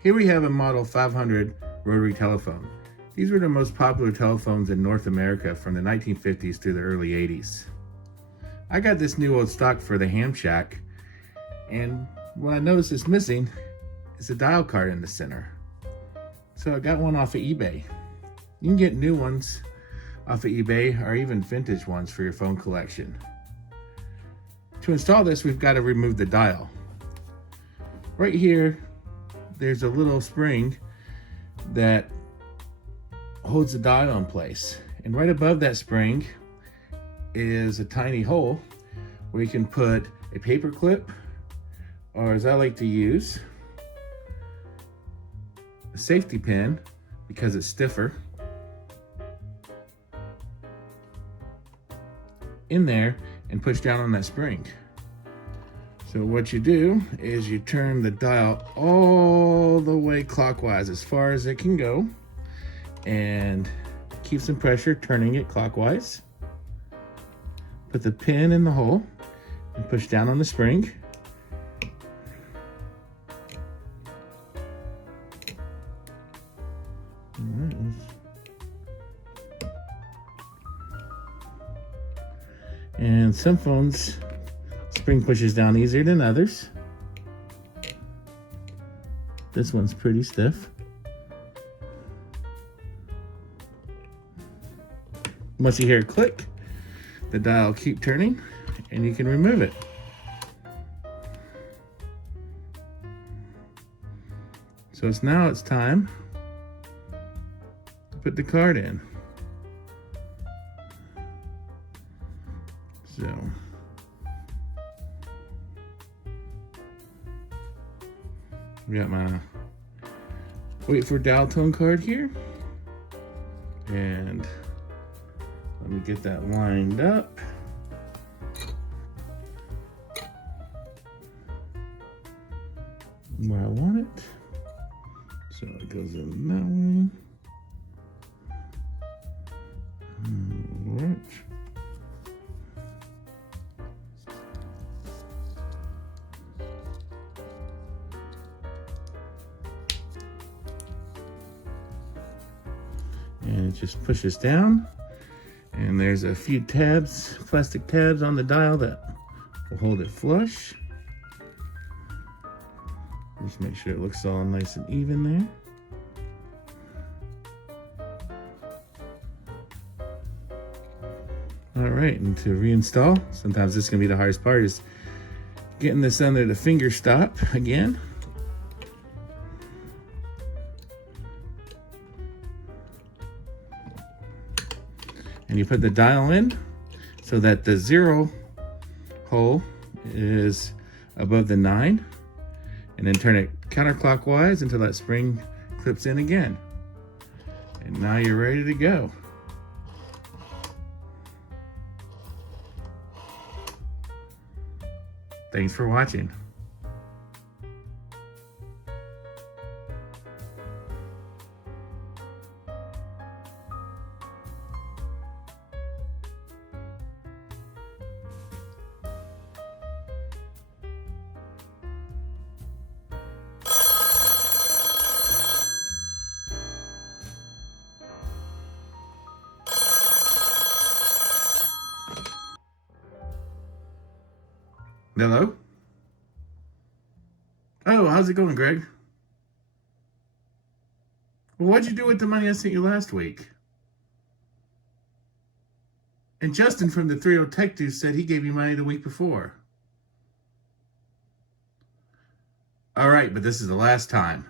Here we have a Model 500 rotary telephone. These were the most popular telephones in North America from the 1950s through the early 80s. I got this new old stock for the ham shack, and what I noticed is missing is a dial card in the center. So I got one off of eBay. You can get new ones off of eBay or even vintage ones for your phone collection. To install this, we've got to remove the dial. Right here, there's a little spring that holds the dial in place. And right above that spring is a tiny hole where you can put a paper clip, or as I like to use, a safety pin because it's stiffer, in there and push down on that spring. So what you do is you turn the dial all the way clockwise as far as it can go and keep some pressure turning it clockwise. Put the pin in the hole and push down on the spring. And some phones, spring pushes down easier than others. This one's pretty stiff. Once you hear a click, the dial will keep turning and you can remove it. So it's time to put the card in. So we got my wait for dial tone card here, and let me get that lined up. Where I want it. So it goes in that way. All right. And it just pushes down, and there's a few tabs, plastic tabs on the dial that will hold it flush. Just make sure it looks all nice and even there. All right, and to reinstall, sometimes this is gonna be the hardest part, is getting this under the finger stop again. And you put the dial in so that the 0 hole is above the 9, and then turn it counterclockwise until that spring clips in again. And now you're ready to go. Thanks for watching. Hello? Oh, how's it going, Greg? Well, what'd you do with the money I sent you last week? And Justin from the 30 Tech Dude said he gave you money the week before. All right, but this is the last time.